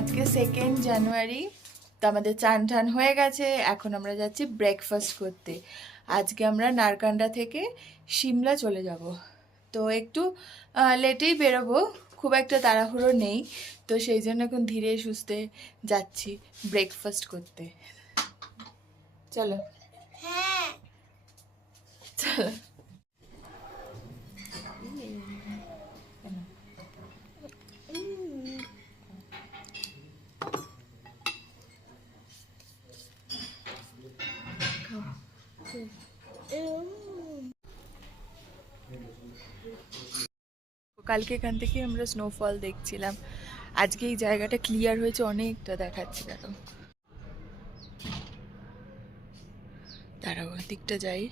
আজকে 2nd জানুয়ারি। তো আমাদের চান টান হয়ে গেছে, এখন আমরা যাচ্ছি ব্রেকফাস্ট করতে। আজকে আমরা নারকান্ডা থেকে সিমলা চলে যাব। তো একটু লেটেই বেরোবো, খুব একটা তাড়াহুড়ো নেই। তো সেই জন্য এখন ধীরে সুস্থে যাচ্ছি ব্রেকফাস্ট করতে। চলো চলো। কালকে এখান থেকে আমরা স্নোফল দেখছিলাম, আজকে এই জায়গাটা ক্লিয়ার হয়েছে, অনেকটা দেখাচ্ছে। দেখো, দাঁড়াও দিকটা যাই,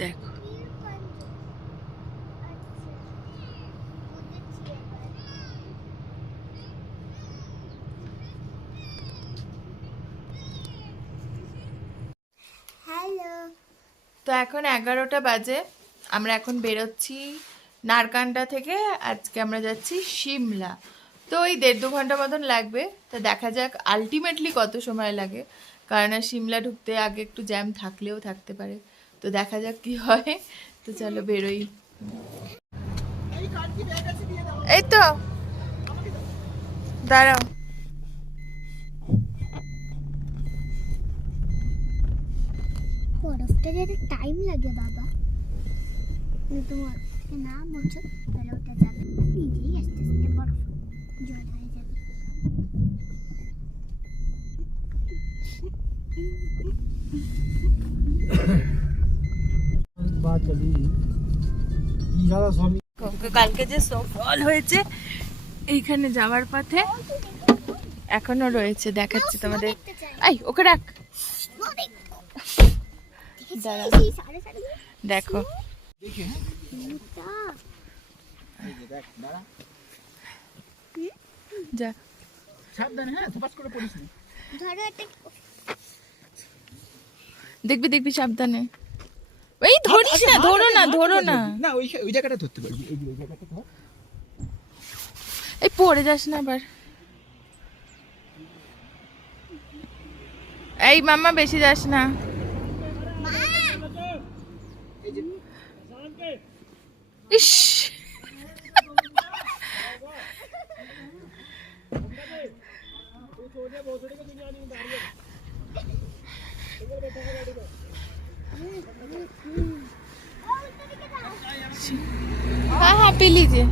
দেখো তো এখন 11টা বাজে, আমরা এখন বেরোচ্ছি নারকান্ডা থেকে। আজকে আমরা যাচ্ছি সিমলা। তো ওই 1.5-2 ঘন্টা মতন লাগবে। তো দেখা যাক আলটিমেটলি কত সময় লাগে, কারণ সিমলা ঢুকতে আগে একটু জ্যাম থাকলেও থাকতে পারে। তো দেখা যাক কি হয়। তো চলো বেরোই। এই তো দাঁড়াও, বরফটা যেতে টাইম লাগে বাবা, তোমার না মোছো তাহলে ওটা যাবে নিজেই আস্তে আস্তে বরফ জল হয়ে যাবে। কালকে যে স্নোফল হয়েছে এইখানে যাওয়ার পথে এখনো রয়েছে, দেখাচ্ছি তোমাদের। এই ওকে রাখ, দাঁড়া দেখো। যা সাবধানে, হ্যাঁ ধপাস করে পড়িস না। ধরো এটা দেখবি দেখবি সাবধানে। এই ধরিস না, ধরো না ধরো না, না ওই ওই জায়গাটা ধরতে পারবি, এই যে ওই জায়গাটা ধর। এই পড়ে যাস না আবার। এই মাম্মা বেশি যাস না। ইস हाँ हाँ पी लीजिए।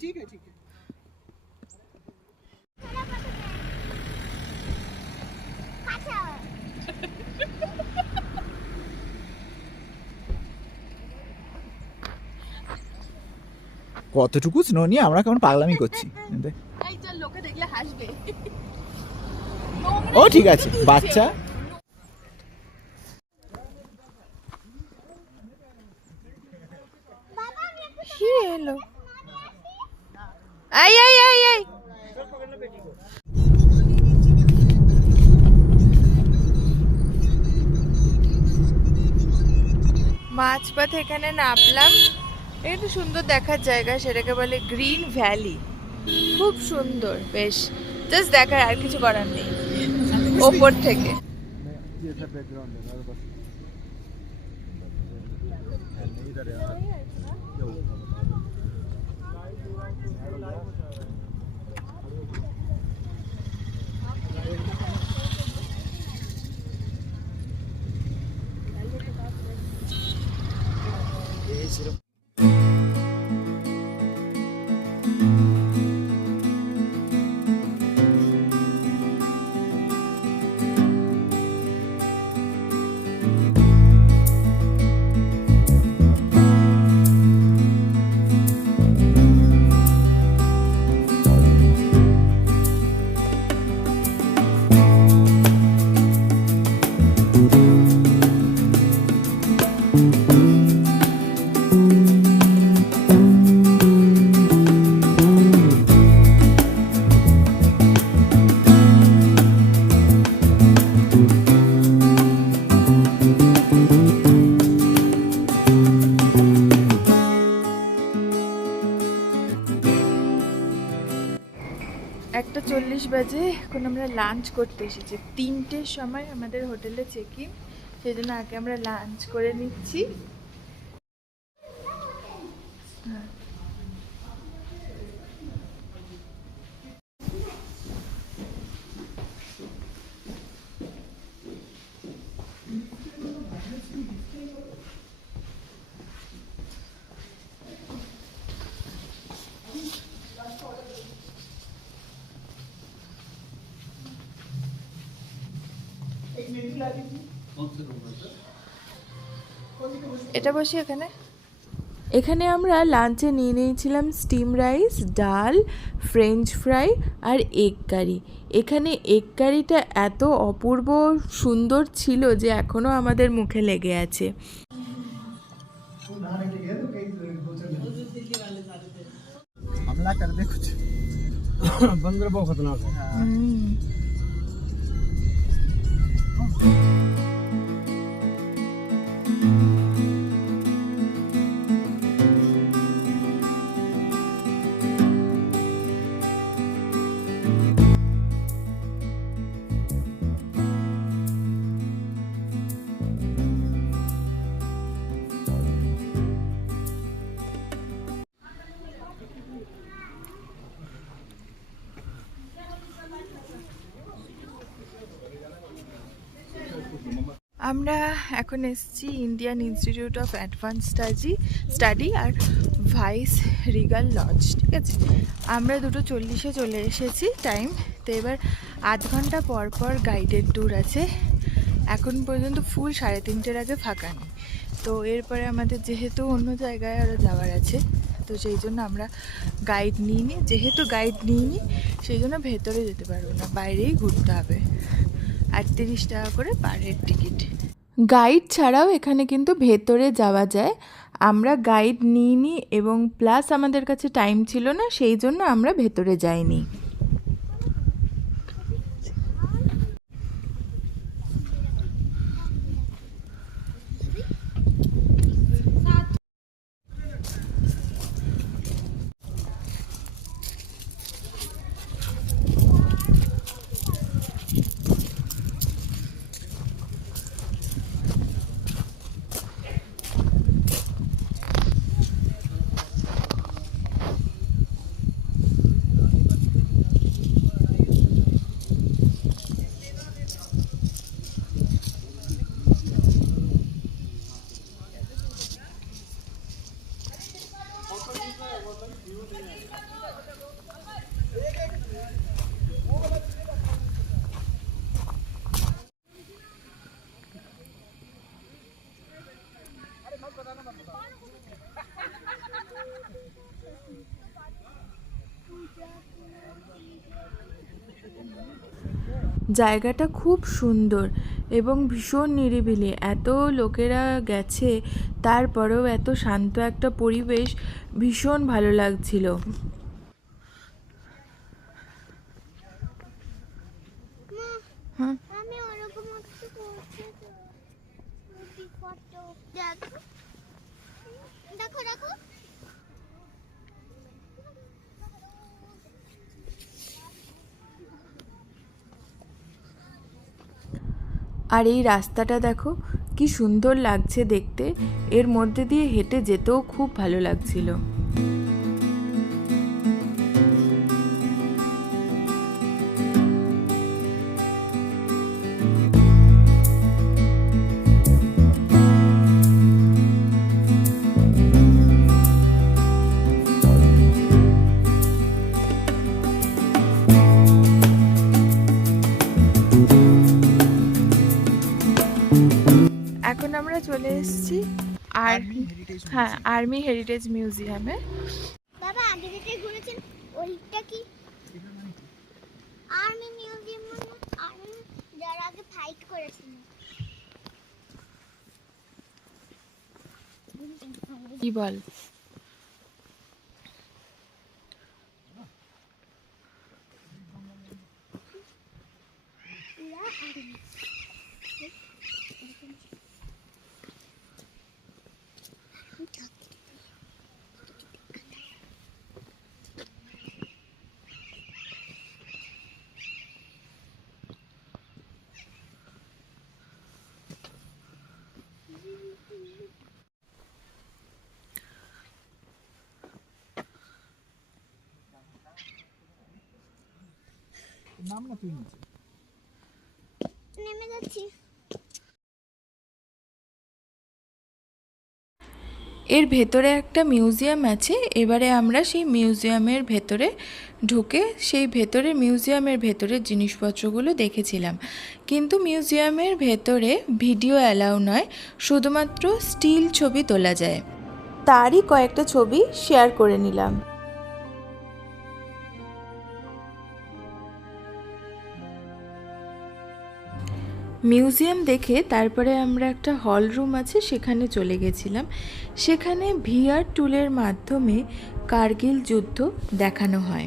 ঠিক আছে ঠিক আছে। কতটুকু স্নো নিয়ে আমরা কেমন পাগলামি করছি। এই চল, লোকে দেখলে হাসবে। ও ঠিক আছে, বাচ্চা। কি এলো? এই এই এই এই মাঝপথে এখানে নামলাম। একটু সুন্দর দেখার জায়গা, সেটাকে বলে গ্রিন ভ্যালি। খুব সুন্দর, বেশ জাস্ট দেখার, আর কিছু করার নেই ওপর থেকে। 1:40 বাজে, এখন আমরা লাঞ্চ করতে এসেছি। 3টের সময় আমাদের হোটেলে চেক ইন, সেই জন্য আগে আমরা লাঞ্চ করে নিচ্ছি। হ্যাঁ, এটা বসি এখানে। এখানে আমরা লাঞ্চে নিয়ে নিয়েছিলাম স্টিম রাইস, ডাল, ফ্রেঞ্চ ফ্রাই আর এগ কারি। এখানে এগ কারিটা এত অপূর্ব সুন্দর ছিল যে এখনও আমাদের মুখে লেগে আছে। हमला कर दे कुछ 15 बहुत खतरनाक है। আমরা এখন এসেছি Indian institute of advance study আর ভাইস রিগাল লজ, ঠিক আছে। আমরা 2:40 চলে এসেছি টাইম। তো এবার আধ ঘন্টা পর পর গাইডেড ট্যুর আছে। এখন পর্যন্ত ফুল 3:30-এর আগে ফাঁকা নেই। তো এরপরে আমাদের যেহেতু অন্য জায়গায় আরও যাওয়ার আছে, তো সেই জন্য আমরা গাইড নিইনি। যেহেতু গাইড নিইনি সেই জন্য ভেতরে যেতে পারবো না, বাইরেই ঘুরতে হবে। আর 30 টাকা করে পার হেড টিকিট। গাইড ছাড়াও এখানে কিন্তু ভেতরে যাওয়া যায়। আমরা গাইড নিইনি এবং প্লাস আমাদের কাছে টাইম ছিল না, সেই জন্য আমরা ভেতরে যাইনি। জায়গাটা খুব সুন্দর এবং ভীষণ নিরিবিলি। এত লোকেরা গেছে, তারপরেও এত শান্ত একটা পরিবেশ, ভীষণ ভালো লাগছিল। হ্যাঁ, আমি ওরকম একটা করছি তো ফটো দেখো দেখো। আর এই রাস্তাটা দেখো কি সুন্দর লাগছে দেখতে। এর মধ্যে দিয়ে হেঁটে যেতেও খুব ভালো লাগছিল। এখন আমরা চলে এসেছি হ্যাঁ, আর্মি হেরিটেজ মিউজিয়ামে। বাবা আগে যেটা ঘুরেছেন ওইটা কি আর্মি মিউজিয়াম? মানে আর্মি যারা আগে ফাইট করেছিল। কি বল? নাম না তুই নিচে নেমে যাচ্ছি। এর ভেতরে একটা মিউজিয়াম আছে। এবারে আমরা সেই মিউজিয়ামের ভেতরে ঢুকে সেই ভেতরে মিউজিয়ামের ভেতরের জিনিসপত্রগুলো দেখেছিলাম, কিন্তু মিউজিয়ামের ভেতরে ভিডিও অ্যালাউ নয়, শুধুমাত্র স্টিল ছবি তোলা যায়। তারই কয়েকটা ছবি শেয়ার করে নিলাম। মিউজিয়াম দেখে তারপরে আমরা একটা হল রুম আছে সেখানে চলে গেছিলাম। সেখানে ভিআর টুলের মাধ্যমে কার্গিল যুদ্ধ দেখানো হয়।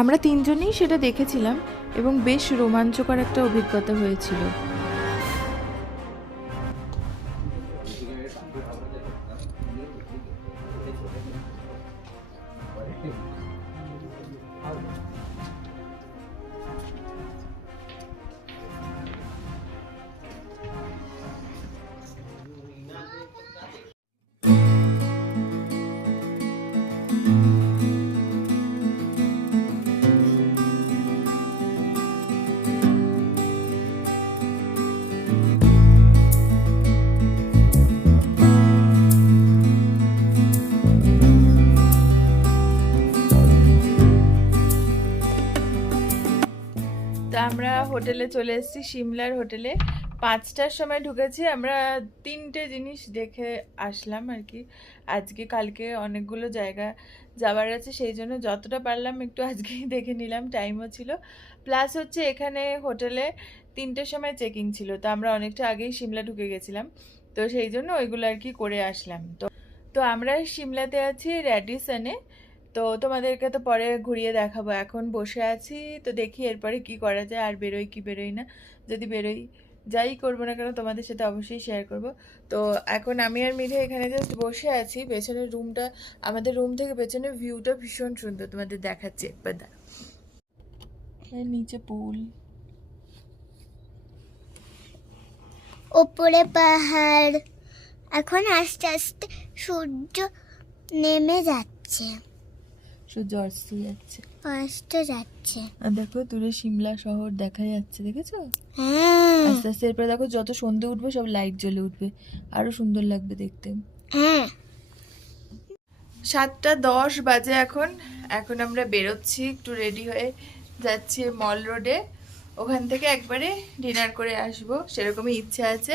আমরা তিনজনেই সেটা দেখেছিলাম এবং বেশ রোমাঞ্চকর একটা অভিজ্ঞতা হয়েছিল। তো আমরা হোটেলে চলে এসেছি, সিমলার হোটেলে। 5টার সময় ঢুকেছি। আমরা 3টে জিনিস দেখে আসলাম আর কি। আজকে কালকে অনেকগুলো জায়গা যাওয়ার আছে, সেই জন্য যতটা পারলাম একটু আজকেই দেখে নিলাম, টাইমও ছিল। প্লাস হচ্ছে এখানে হোটেলে 3টের সময় চেকিং ছিল, তো আমরা অনেকটা আগেই সিমলা ঢুকে গেছিলাম, তো সেই জন্য ওইগুলো আর কি করে আসলাম। তো আমরা সিমলাতে আছি র্যাডিসনে। তো তোমাদেরকে তো পরে ঘুরিয়ে দেখাবো, এখন বসে আছি। তো দেখি এরপরে কি করা যায়, আর বেরোই কি বেরোই না। যদি বেরোই, যাই করবো না কেন তোমাদের সাথে অবশ্যই শেয়ার করব। তো এখন আমি আর মিঠে এখানে জাস্ট বসে আছি। পেছনের রুমটা, আমাদের রুম থেকে পেছনের ভিউটা ভীষণ সুন্দর, তোমাদের দেখাচ্ছি একবার। নিচে পুল, ওপরে পাহাড়, এখন আস্তে আস্তে সূর্য নেমে যাচ্ছে, সূর্য অস্ত যাচ্ছে, অস্ত যাচ্ছে। আর দেখো দূরে সিমলা শহর দেখা যাচ্ছে, দেখেছো? হ্যাঁ আস্তে আস্তে এরপরে দেখো যত সন্ধে উঠবে সব লাইট জ্বলে উঠবে, আরো সুন্দর লাগবে দেখতে। হ্যাঁ। 7:10 বাজে এখন। এখন আমরা বেরোচ্ছি, একটু রেডি হয়ে যাচ্ছি মল রোডে। ওখান থেকে একবারে ডিনার করে আসবো, সেরকমই ইচ্ছা আছে।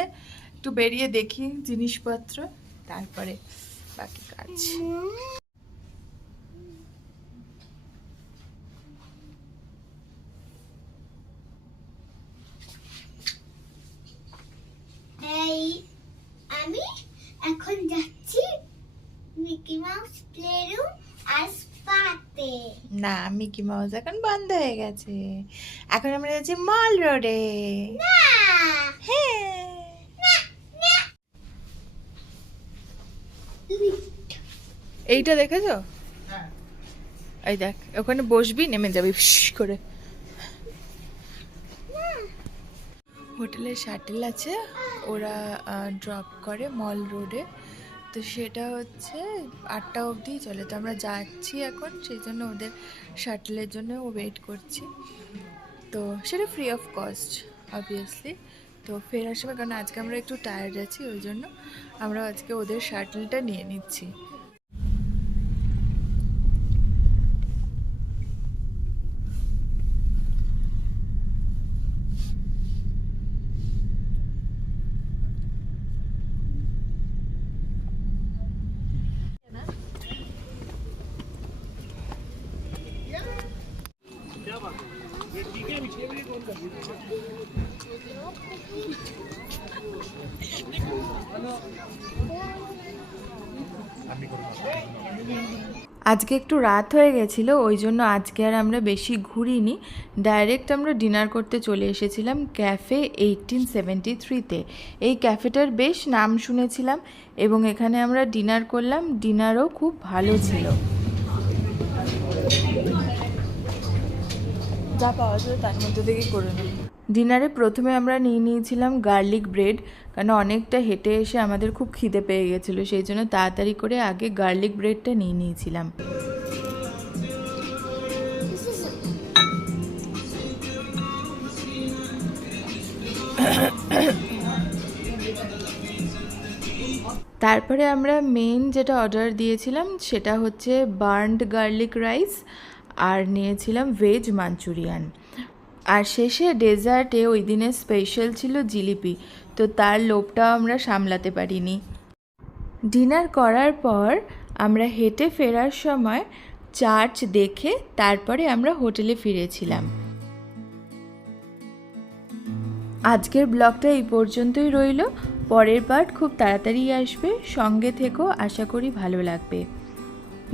একটু বেরিয়ে দেখি জিনিসপত্র, তারপরে বাকি কাজ। এই আমি এখন যাচ্ছি মিকি মাউস প্লে রুম আর স্পাতে। না, মিকি মাউস এখন বন্ধ হয়ে গেছে। এখন আমরা যাচ্ছি মল রোডে। না হ্যাঁ, এইটা দেখেছো? এই দেখ, ওখানে বসবি, নেমে যাবি ফিশ করে। হোটেলে শাটেল আছে, ওরা ড্রপ করে মল রোডে। তো সেটা হচ্ছে 8টা অবধি চলে। তো আমরা যাচ্ছি এখন, সেই জন্য ওদের শাটেলের জন্য ওয়েট করছি। তো সেটা ফ্রি অফ কস্ট অবভিয়াসলি। তো ফেরার সময়, কারণ আজকে আমরা একটু টায়ার্ড আছি, ওই জন্য আমরা আজকে ওদের শাটেলটা নিয়ে নিচ্ছি। আজকে একটু রাত হয়ে গেছিলো, ওই জন্য আজকে আর আমরা বেশি ঘুরিনি। ডাইরেক্ট আমরা ডিনার করতে চলে এসেছিলাম ক্যাফে 1873-তে। এই ক্যাফেটার বেশ নাম শুনেছিলাম এবং এখানে আমরা ডিনার করলাম। ডিনারও খুব ভালো ছিল। যা পাওয়া যায় তার মধ্যে থেকে করে নিই। ডিনারে প্রথমে আমরা নিয়েছিলাম গার্লিক ব্রেড, কারণ অনেকটা হেঁটে এসে আমাদের খুব খিদে পেয়ে গেছিলো, সেই জন্য তাড়াতাড়ি করে আগে গার্লিক ব্রেডটা নিয়েছিলাম। তারপরে আমরা মেন যেটা অর্ডার দিয়েছিলাম সেটা হচ্ছে বার্নড গার্লিক রাইস আর নিয়েছিলাম ভেজ মাঞ্চুরিয়ান। আর শেষে ডেজার্টে ওই দিনের স্পেশাল ছিল জিলিপি, তো তার লোভটাও আমরা সামলাতে পারিনি। ডিনার করার পর আমরা হেঁটে ফেরার সময় চার্চ দেখে তারপরে আমরা হোটেলে ফিরেছিলাম। আজকের ব্লগটা এই পর্যন্তই রইল, পরের পার্ট খুব তাড়াতাড়ি আসবে, সঙ্গে থেকো, আশা করি ভালো লাগবে।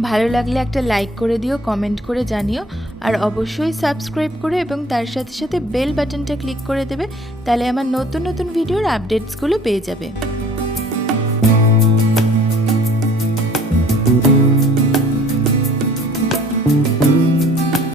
ভালো লাগলে একটা লাইক করে দিও, কমেন্ট করে জানিও, আর অবশ্যই সাবস্ক্রাইব করে এবং তার সাথে সাথে বেল বাটনটা ক্লিক করে দেবে, তাহলে আমার নতুন নতুন ভিডিওর আপডেটসগুলো পেয়ে যাবে।